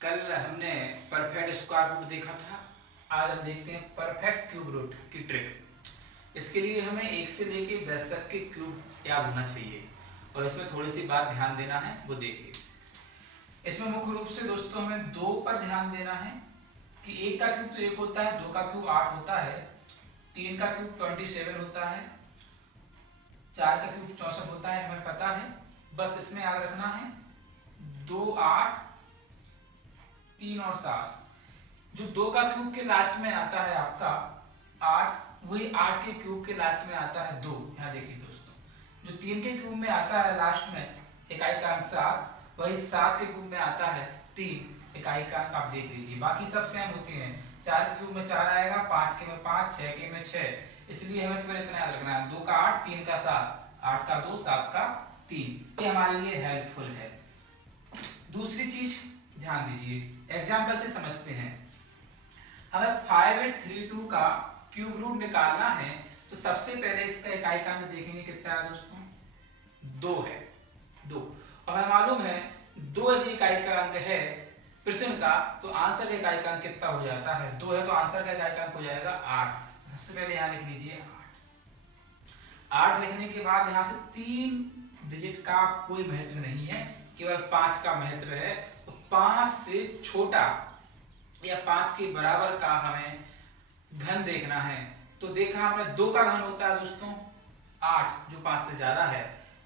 कल हमने perfect square root देखा था। आज हम देखते हैं परफेक्ट क्यूब रूट की ट्रिक। इसके लिए हमें 1 से लेके 10 तक के क्यूब याद होना चाहिए और इसमें थोड़ी सी बात ध्यान देना है, वो देखिए। इसमें मुख्य रूप से दोस्तों हमें 2 पर ध्यान देना है कि 1 का क्यूब तो 1 होता है, 2 का क्यूब 8 होता है, 3 का क्यूब 27 होता है, 4 का क्यूब 64 होता है, हमें पता है। बस इसमें याद रखना है 2, 8, 3 और 7। जो 2 का क्यूब के लास्ट में आता है आपका 8, वही 8 के क्यूब के लास्ट में आता है 2। यहाँ देखिए दोस्तों, जो 3 के क्यूब में आता है लास्ट में इकाई का अंक 7, वही 7 के क्यूब में आता है 3 इकाई का अंक। आप देख लीजिए बाकी सब सेम होते हैं। 4 के क्यूब में 4 आएगा, 5 के में 5, 6 के में 6। इसलिए हमें केवल इतना याद रखना है 2 का 8, 3 का 7, 8 का 2, 7 का 3। ये हमारे लिए हेल्पफुल है। दूसरी चीज ध्यान दीजिए, एग्जाम्पल से समझते हैं। अगर 5832 का क्यूब रूट निकालना है तो सबसे पहले इसका इकाई का अंक देखेंगे कितना है दोस्तों, 2 है। 2 और हमें मालूम है 2 यदि इकाई का अंक है प्रश्न का तो आंसर का इकाई का अंक कितना हो जाता है, 2 है तो आंसर का इकाई का अंक हो जाएगा 8। सबसे पहले यहाँ लिख लीजिए 8 लिखने के बाद यहाँ से 3 डिजिट का कोई महत्व नहीं है, केवल 5 का महत्व है। तो 5 से छोटा या 5 के बराबर का हमें घन देखना है। तो देखा हमने 2 का घन होता है दोस्तों 8, जो 5 से ज्यादा है।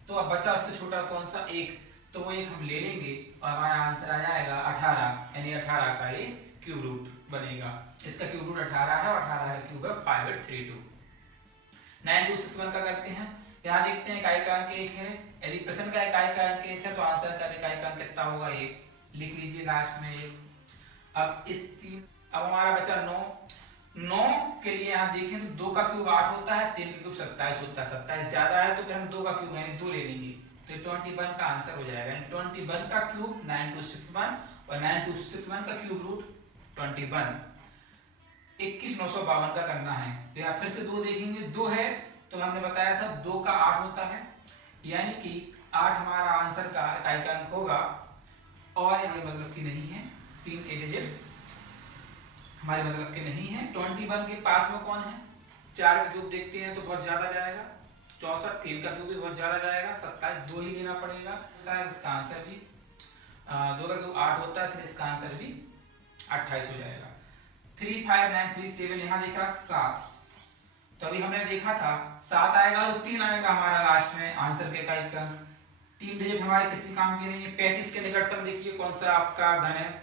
तो अब बचा उससे छोटा कौन सा, 1। तो वो 1 हम ले लेंगे और हमारा आंसर आ जाएगा 18, यानी 18 का ये क्यूब रूट बनेगा। इसका क्यूब रूट 18 है और 18 का क्यूब है 5832। 9261 का करते हैं। यहाँ देखते हैं इकाई का अंक 1 है, यदि प्रश्न का इकाई का अंक 1 है तो आंसर का इकाई का अंक कितना होगा, 1। लिख लीजिए लास्ट में 1। अब इस 3, अब हमारा बचा 9 के लिए यहाँ देखें तो 2 का क्यूब 8 होता है, 3 का क्यूब 27 होता है। 27 ज्यादा है तो फिर हम 2 का क्यूब यानी 2 ले लेंगे, तो 21 का आंसर हो जाएगा। 21 का क्यूब 9261 और 9261 का क्यूब रूट 21, 21952 का करना है। तो यहाँ फिर से 2 देखेंगे, 2 है तो हमने बताया था 2 का 8 होता है, यानी कि 8 हमारा आंसर का इकाई का अंक होगा। और ये मतलब कि नहीं है, 3 डिजिट हमारे मतलब के नहीं है। 21 के पास में कौन है, 4 का क्यूब देखते हैं तो बहुत ज्यादा जाएगा 64, 3 का क्यूब भी बहुत ज्यादा जाएगा 27, 2 ही लेना पड़ेगा। इसका आंसर भी 2 का क्यूब 8 होता है, इसलिए इसका आंसर भी 28 हो जाएगा। 35937 यहाँ देख रहा 7, तो अभी हमने देखा था 7 आएगा तो 3 आएगा हमारा लास्ट में आंसर के इकाई का। 3 डिजिट हमारे किसी काम के नहीं है। 35 के निकटतम देखिए कौन सा आपका घन है,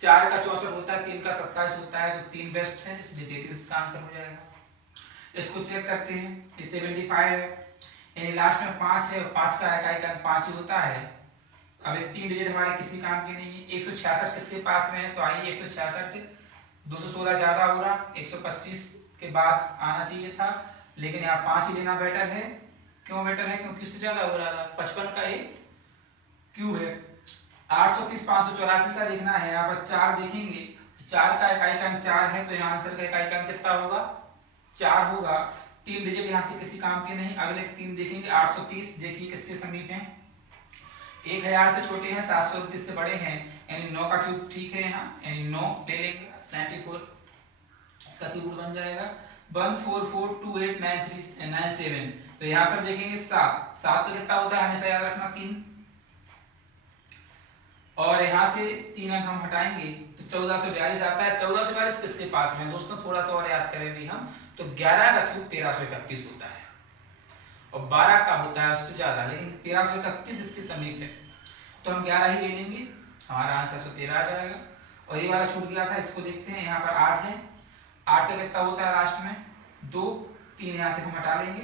4 का 64 होता है, 3 का 27 होता है, तो 3 बेस्ट है, इसलिए 33 का आंसर हो जाएगा। इसको चेक करते हैं, ये 75 है, यानी लास्ट में 5 है और 5 का इकाई का 5 ही होता है। अब ये 3 डिजिट हमारे किसी काम के नहीं है। 166 किसके पास में है, तो आइए 166, 216 ज्यादा हो रहा, 125 के बाद आना चाहिए था, लेकिन यहाँ 5 ही लेना बेटर है। क्यों बेटर है, क्योंकि इससे ज्यादा हो रहा था। 55 का एक क्यूब है, 830 584 का देखना है। यहाँ पर 4 देखेंगे, 4 का इकाई का अंक 4 है, तो यहाँ आंसर का इकाई का अंक कितना होगा, 4 होगा। 3 डिजिट यहाँ से किसी काम के नहीं। अगले 3 देखेंगे, 830 देखिए किसके समीप है, 1000 से छोटे हैं, 729 से बड़े हैं, यानी 9 का क्यूब ठीक है यहाँ, यानी 9 ले लेंगे। 94 इसका क्यूब बन जाएगा 144289397। तो यहाँ पर देखेंगे 7 का कितना होता है, हमेशा याद रखना 3, और यहाँ से 3 अंक हम हटाएंगे तो 1442 आता है। 1442 किसके पास में दोस्तों, थोड़ा सा और याद करेंगे हम, तो 11 का क्यूब 1331 होता है और 12 का होता है उससे ज्यादा, लेकिन 1331 इसके समीप है, तो हम 11 ही ले लेंगे, हमारा आंसर 113 आ जाएगा। और ये वाला छूट गया था, इसको देखते हैं। यहाँ पर 8 है, 8 का कितना होता है लास्ट में, 2, 3 यहाँ से हम हटा लेंगे।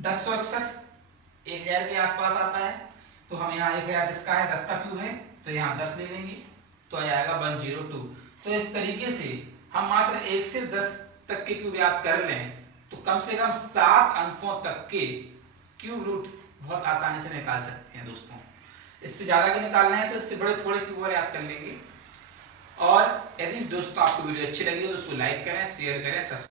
1061 1000 के आसपास आता है, तो हम यहाँ 1000 किसका है, 10 का क्यूब है, तो यहाँ 10 ले लेंगे, तो आ जाएगा 102। तो इस तरीके से हम मात्र 1 से 10 तक के क्यूब याद कर लें तो कम से कम 7 अंकों तक के क्यूब रूट बहुत आसानी से निकाल सकते हैं दोस्तों। इससे ज्यादा के निकालना है तो इससे बड़े थोड़े क्यूब और याद कर लेंगे। और यदि दोस्तों आपको वीडियो अच्छी लगी तो उसको लाइक करें, शेयर करें, सब्सक्राइब